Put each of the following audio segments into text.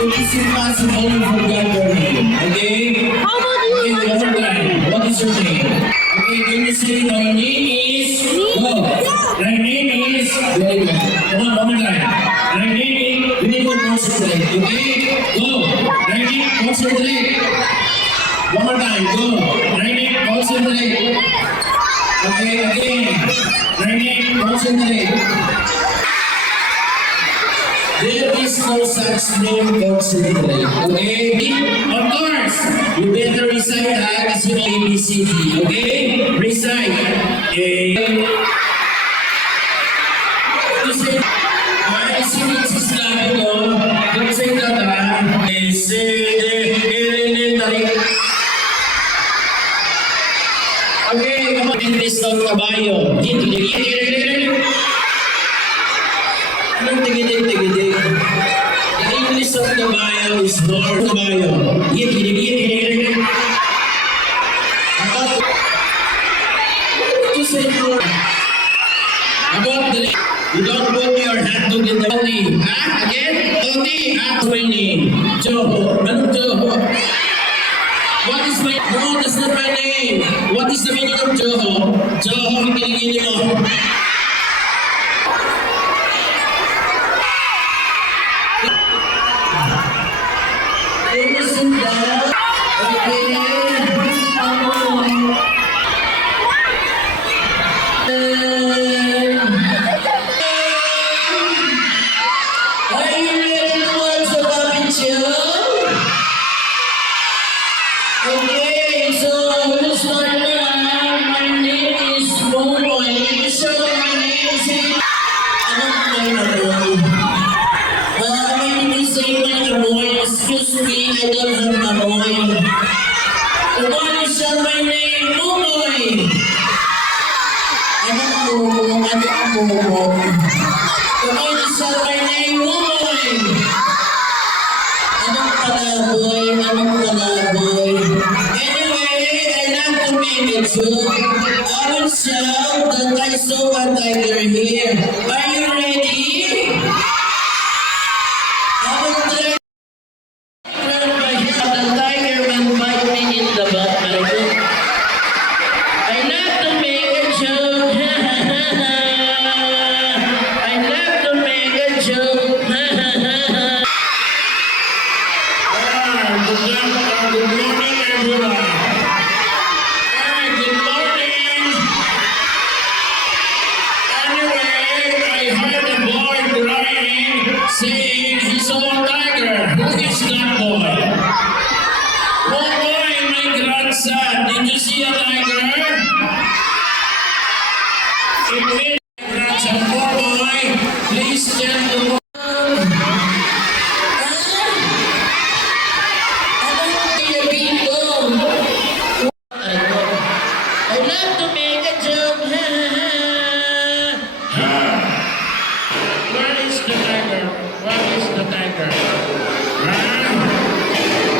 It is impossible to forget your name. Okay? How about you? Okay, one more time. What is your name? Okay, can you say my name is? Go. My name is. Very good. Come on, one more time. My name is. We need to concentrate. Okay? Go. My name, concentrate. One more time. Go. My name, concentrate. Okay, again. My name, concentrate. There is no such name concentrate. Okay? Of course, you better recite that as your ABCD. Okay? Recite. Ay, sinit si sinabi ko, kung sa ito na, okay, kapag English ng kabayo. Anong tigidin? The English of kabayo is horse kabayo. About the you don't put your hand together. Tony, ha? Again? Tony, ha? 20. Joho. Anong Joho? What is my... No, that's not my name. What is the meaning of Joho? Joho, ang pinigili mo. Isn't that? Okay. Are you ready to watch the puppet show? Okay, so let's start now. My name is Momoy. So my name is... I say my Momoy. Excuse me, I don't have Momoy. So what is my name? Momoy. Momoy. So what is my name? Momoy. Anong palaboy? Anyway, I like to make it too. I will shout that I saw a tiger here. Are you ready? I will try to turn my head. The tiger will bite me in the butt. I like to make a joke. I like to make a joke. Good morning, everyone. Good morning. Anyway, I heard a boy crying, saying he saw a tiger. Who is that boy? Oh boy, my grandson. Did you see a tiger? It means my grandson. Oh boy, please tell the boy. I love to make a joke. Where is the tiger? Where is the tiger?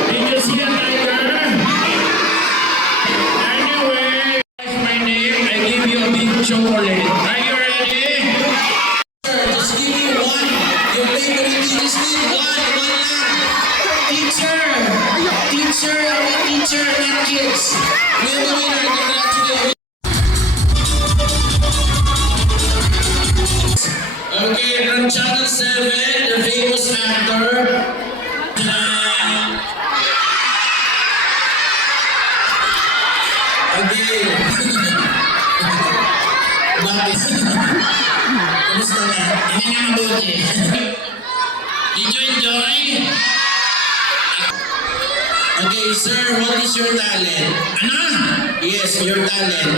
Did you see a tiger? Anyway, that's my name. I give you a big chocolate. Are you ready? Just give me one. Your favorite is one lang. Teacher, I'm a teacher, not kids. We're the winner. Congratulations. Okay, from Channel 7, the famous actor. Okay. Bakit? Kamusta na? Hindi nga mabuti. Did you enjoy? Okay, sir, what is your talent? Ano? Yes, your talent.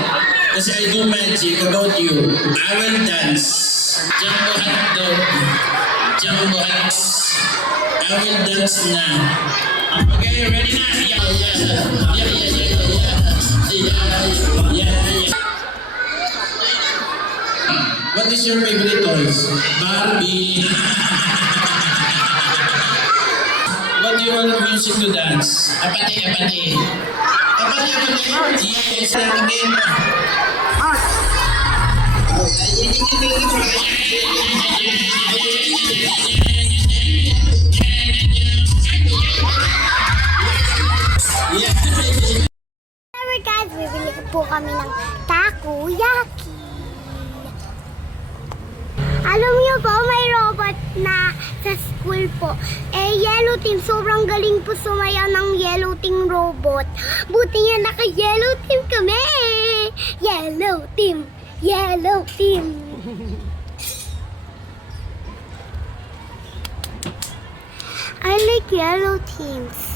Kasi I do magic about you. I will dance. Jumbo hotdog. Jumbo hats. I will dance na. Okay, ready na? Yeah. What is your favorite toys? Barbie. What do you want music to dance? Apati. Yes, again. kami ng takoyaki. Alam niyo po, may robot na sa school po. Yellow team, sobrang galing po sumayaw ng yellow team robot. Buti nga naka-yellow team kami. Yellow team, yellow team. I like yellow teams.